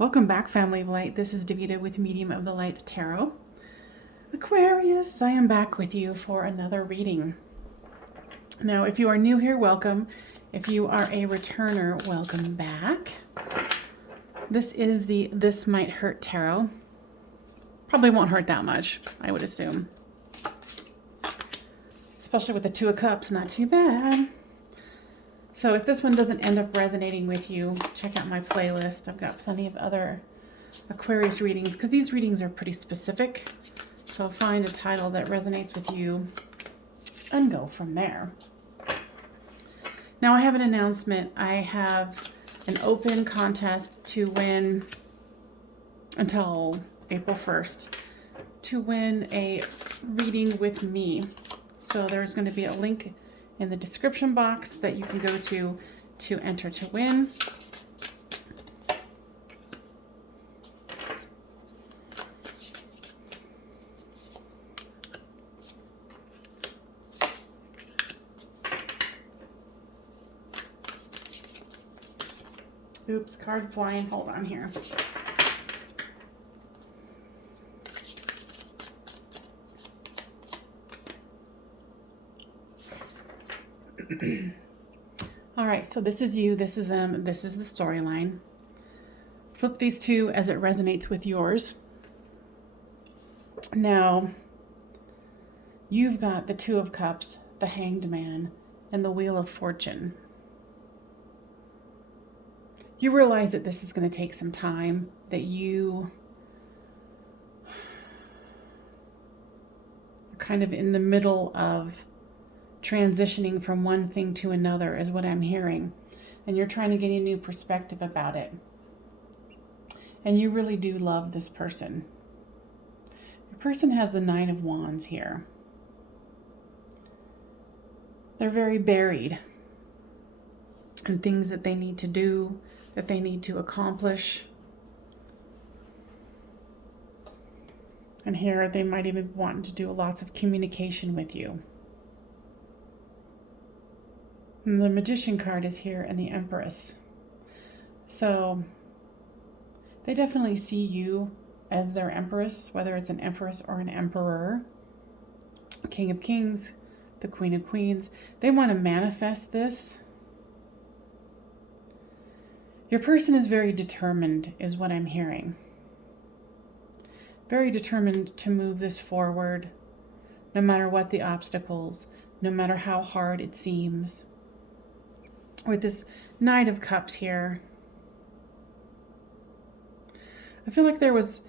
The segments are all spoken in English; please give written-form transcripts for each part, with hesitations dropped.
Welcome back, Family of Light. This is Davida with Medium of the Light Tarot. Aquarius, I am back with you for another reading. Now, if you are new here, welcome. If you are a returner, welcome back. This is the This Might Hurt Tarot. Probably won't hurt that much, I would assume. Especially with the Two of Cups, not too bad. So if this one doesn't end up resonating with you, check out my playlist. I've got plenty of other Aquarius readings because these readings are pretty specific. So find a title that resonates with you and go from there. Now I have an announcement. I have an open contest to win until April 1st to win a reading with me. So there's going to be a link in the description box that you can go to enter to win. Oops, card flying. Hold on here. All right, so this is you, this is them, this is the storyline. Flip these two as it resonates with yours. Now, you've got the Two of Cups, the Hanged Man, and the Wheel of Fortune. You realize that this is going to take some time, that you are kind of in the middle of transitioning from one thing to another is what I'm hearing. And you're trying to get a new perspective about it. And you really do love this person. The person has the Nine of Wands here. They're very buried in things that they need to do, that they need to accomplish. And here they might even want to do lots of communication with you. And the Magician card is here and the Empress. So they definitely see you as their Empress, whether it's an Empress or an Emperor. King of Kings, the Queen of Queens. They want to manifest this. Your person is very determined, is what I'm hearing. Very determined to move this forward, no matter what the obstacles, no matter how hard it seems. With this Knight of Cups here, I feel like there was,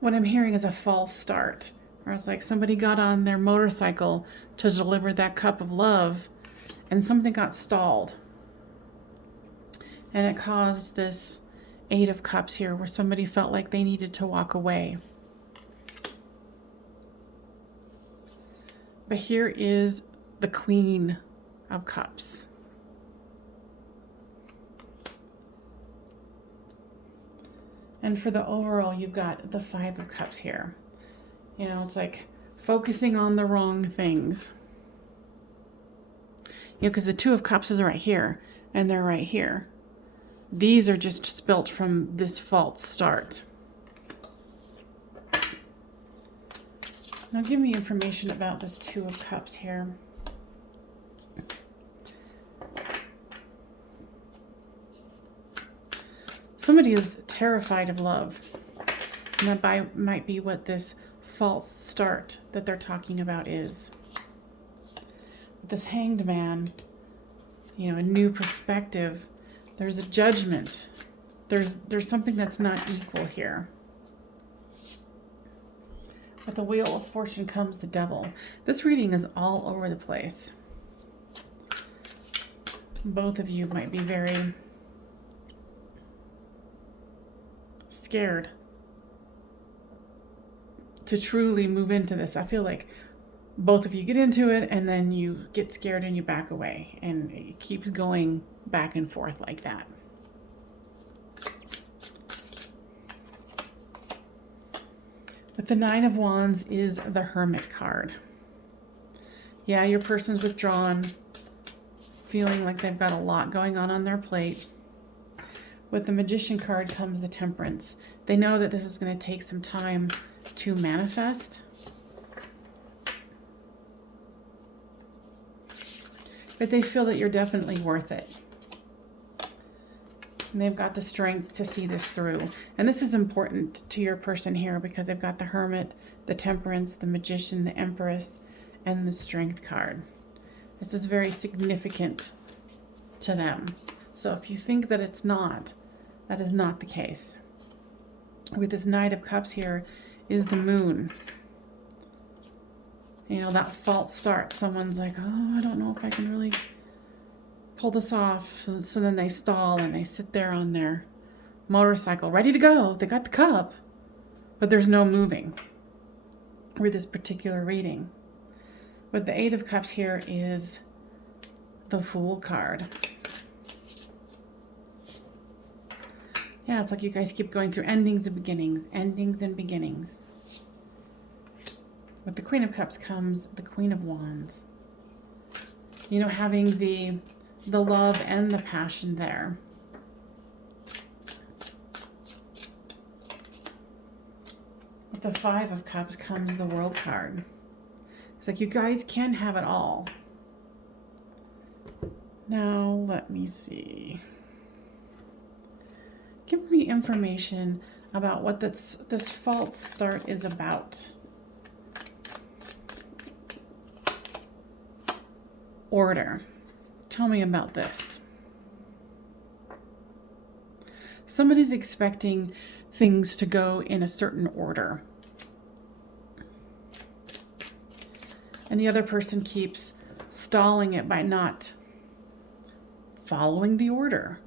what I'm hearing is a false start. Or it's like somebody got on their motorcycle to deliver that cup of love and something got stalled. And it caused this Eight of Cups here where somebody felt like they needed to walk away. But here is the Queen of Cups. And for the overall, you've got the Five of Cups here. You know, it's like focusing on the wrong things. You know, because the Two of Cups is right here, and they're right here. These are just spilt from this false start. Now give me information about this Two of Cups here. Somebody is terrified of love. And that might be what this false start that they're talking about is. With this Hanged Man, you know, a new perspective. There's a judgment. There's something that's not equal here. With the Wheel of Fortune comes the Devil. This reading is all over the place. Both of you might be very scared to truly move into this. I feel like both of you get into it and then you get scared and you back away, and it keeps going back and forth like that. But the Nine of Wands is the Hermit card. Yeah, your person's withdrawn, feeling like they've got a lot going on their plate. With the Magician card comes the Temperance. They know that this is going to take some time to manifest. But they feel that you're definitely worth it. And they've got the strength to see this through. And this is important to your person here because they've got the Hermit, the Temperance, the Magician, the Empress, and the Strength card. This is very significant to them. So if you think that it's not, that is not the case. With this Knight of Cups here is the Moon. You know, that false start. Someone's like, oh, I don't know if I can really pull this off. So then they stall and they sit there on their motorcycle, ready to go. They got the cup, but there's no moving with this particular reading. But the Eight of Cups here is the Fool card. Yeah, it's like you guys keep going through endings and beginnings, endings and beginnings. With the Queen of Cups comes the Queen of Wands. You know, having the love and the passion there. With the Five of Cups comes the World card. It's like you guys can have it all. Now, let me see. Give me information about what this false start is about. Order. Tell me about this. Somebody's expecting things to go in a certain order. And the other person keeps stalling it by not following the order.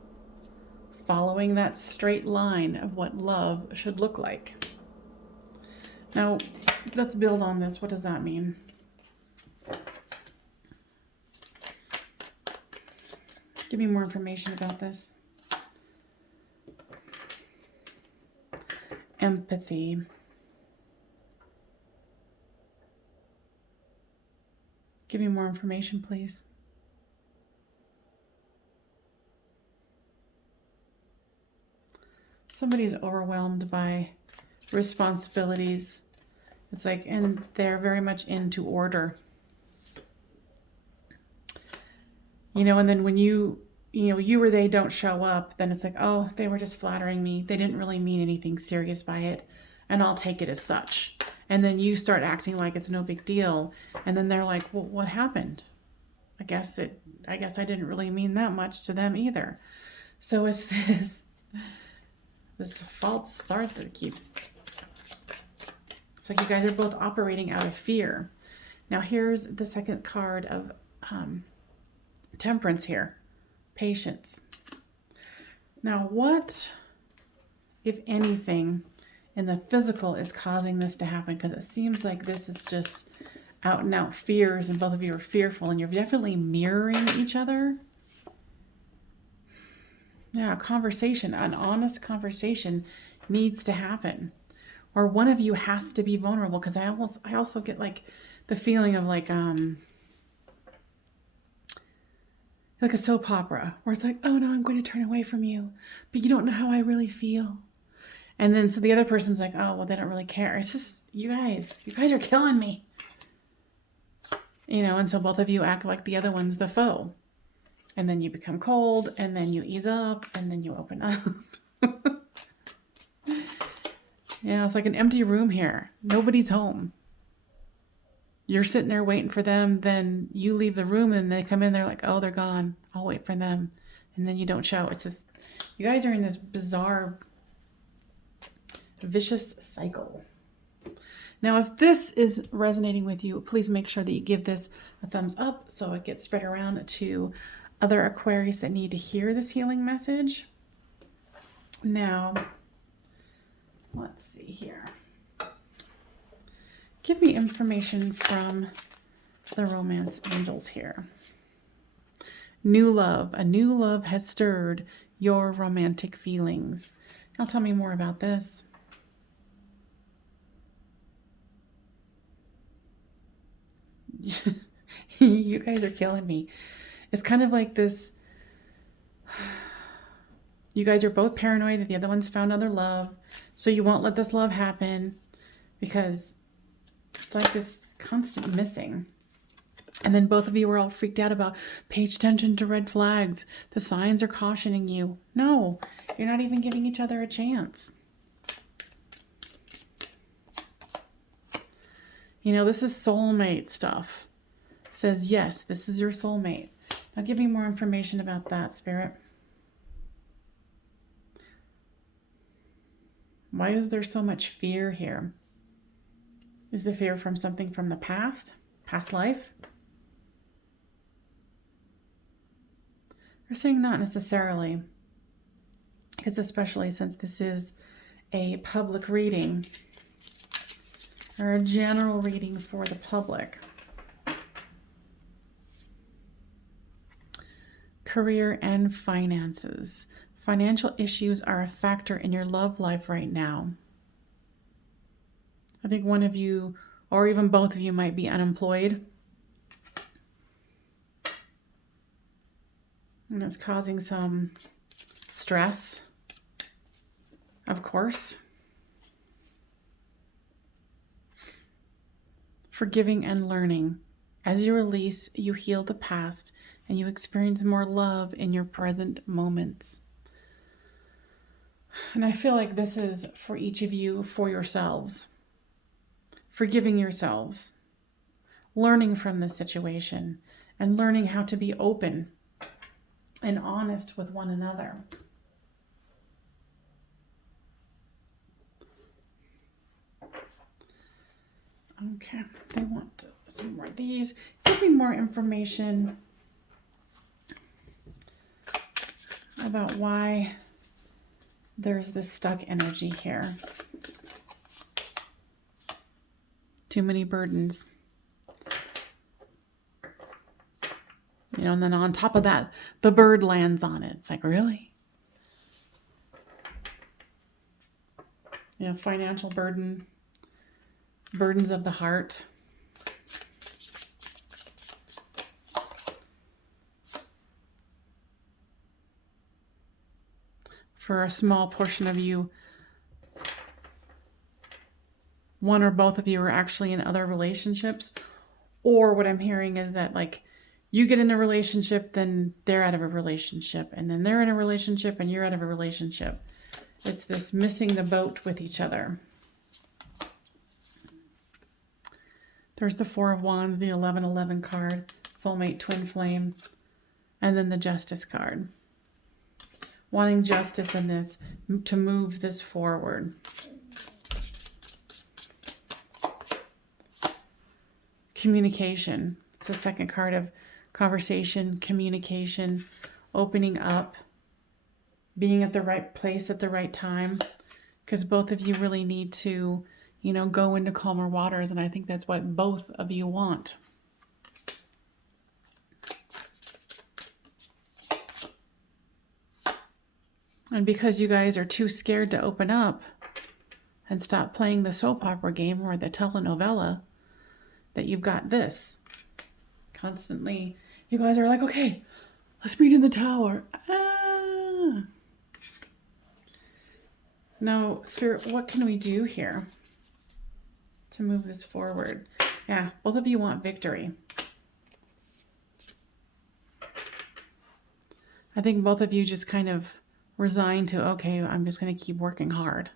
Following that straight line of what love should look like. Now, let's build on this. What does that mean? Give me more information about this. Empathy. Give me more information, please. Somebody's overwhelmed by responsibilities. It's like, and they're very much into order. You know, and then when you or they don't show up, then it's like, oh, they were just flattering me. They didn't really mean anything serious by it, and I'll take it as such. And then you start acting like it's no big deal, and then they're like, well, what happened? I guess I didn't really mean that much to them either. So it's this false start that keeps. It's like you guys are both operating out of fear. Now here's the second card of Temperance here. Patience. Now what, if anything, in the physical is causing this to happen? Because it seems like this is just out and out fears, and both of you are fearful, and you're definitely mirroring each other. Yeah, a conversation, an honest conversation needs to happen. Or one of you has to be vulnerable, because I also get like the feeling of like a soap opera where it's like, oh no, I'm going to turn away from you, but you don't know how I really feel. And then so the other person's like, oh, well, they don't really care. It's just, you guys are killing me. You know, and so both of you act like the other one's the foe. And then you become cold, and then you ease up, and then you open up. Yeah, it's like an empty room here. Nobody's home. You're sitting there waiting for them, then you leave the room, and they come in, they're like, oh, they're gone. I'll wait for them. And then you don't show. It's just, you guys are in this bizarre, vicious cycle. Now, if this is resonating with you, please make sure that you give this a thumbs up so it gets spread around to other Aquarius that need to hear this healing message. Now, let's see here. Give me information from the romance angels here. New love. A new love has stirred your romantic feelings. Now tell me more about this. You guys are killing me. It's kind of like this. You guys are both paranoid that the other one's found other love. So you won't let this love happen because it's like this constant missing. And then both of you are all freaked out about pay attention to red flags. The signs are cautioning you. No, you're not even giving each other a chance. You know, this is soulmate stuff. It says, yes, this is your soulmate. Now give me more information about that, Spirit. Why is there so much fear here? Is the fear from something from the past life? They're saying not necessarily, because especially since this is a public reading or a general reading for the public. Career and finances. Financial issues are a factor in your love life right now. I think one of you, or even both of you, might be unemployed. And it's causing some stress, of course. Forgiving and learning. As you release, you heal the past and you experience more love in your present moments. And I feel like this is for each of you, for yourselves. Forgiving yourselves. Learning from this situation and learning how to be open and honest with one another. Okay, they want some more of these. Give me more information about why there's this stuck energy here. Too many burdens. You know, and then on top of that, the bird lands on it. It's like, really? You know, financial burden, burdens of the heart. For a small portion of you, one or both of you are actually in other relationships. Or what I'm hearing is that, like, you get in a relationship, then they're out of a relationship, and then they're in a relationship and you're out of a relationship. It's this missing the boat with each other. There's the Four of Wands, the 1111 card, soulmate, twin flame, and then the Justice card. Wanting justice in this, to move this forward. Communication. It's the second card of conversation, communication, opening up, being at the right place at the right time, because both of you really need to, you know, go into calmer waters, and I think that's what both of you want. And because you guys are too scared to open up and stop playing the soap opera game or the telenovela, that you've got this. Constantly, you guys are like, okay, let's meet in the tower. Ah. Now, Spirit, what can we do here to move this forward? Yeah, both of you want victory. I think both of you just kind of resigned to, okay, I'm just going to keep working hard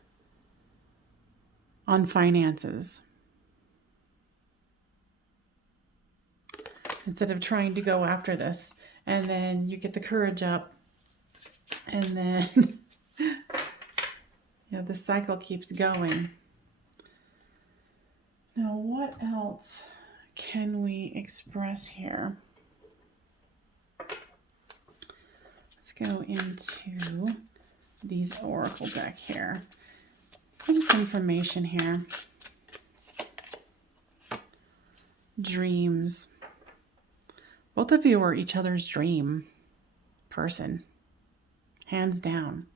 on finances. Instead of trying to go after this. And then you get the courage up. And then yeah, the cycle keeps going. Now, what else can we express here? Let's go into these oracle deck here. Give some information here. Dreams. Both of you are each other's dream person. Hands down.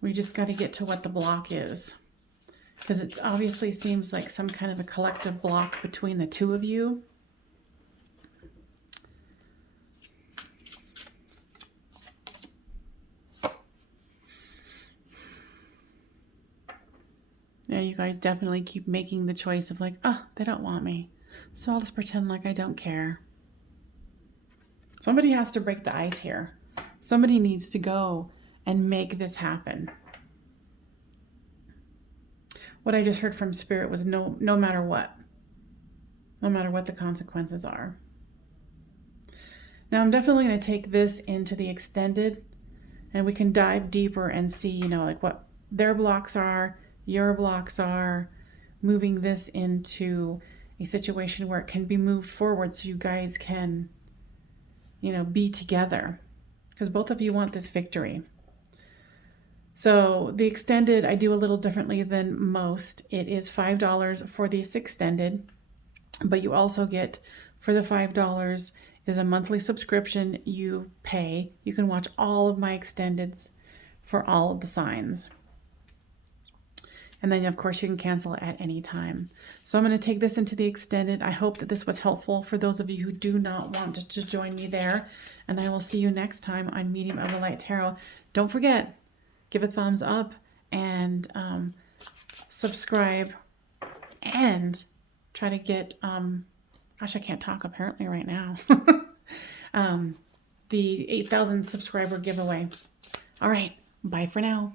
We just got to get to what the block is. Because it obviously seems like some kind of a collective block between the two of you. Yeah, you guys definitely keep making the choice of like, oh, they don't want me, so I'll just pretend like I don't care. Somebody has to break the ice here. Somebody needs to go and make this happen. What I just heard from Spirit was no matter what. No matter what the consequences are. Now I'm definitely going to take this into the extended, and we can dive deeper and see, you know, like what their blocks are, your blocks are, moving this into a situation where it can be moved forward so you guys can, you know, be together, because both of you want this victory. So the extended, I do a little differently than most. It is $5 for this extended, but you also get, for the $5 is a monthly subscription you pay. You can watch all of my extendeds for all of the signs. And then, of course, you can cancel at any time. So I'm going to take this into the extended. I hope that this was helpful for those of you who do not want to join me there. And I will see you next time on Medium of the Light Tarot. Don't forget, give a thumbs up and subscribe, and try to get, gosh, I can't talk apparently right now, the 8,000 subscriber giveaway. All right, bye for now.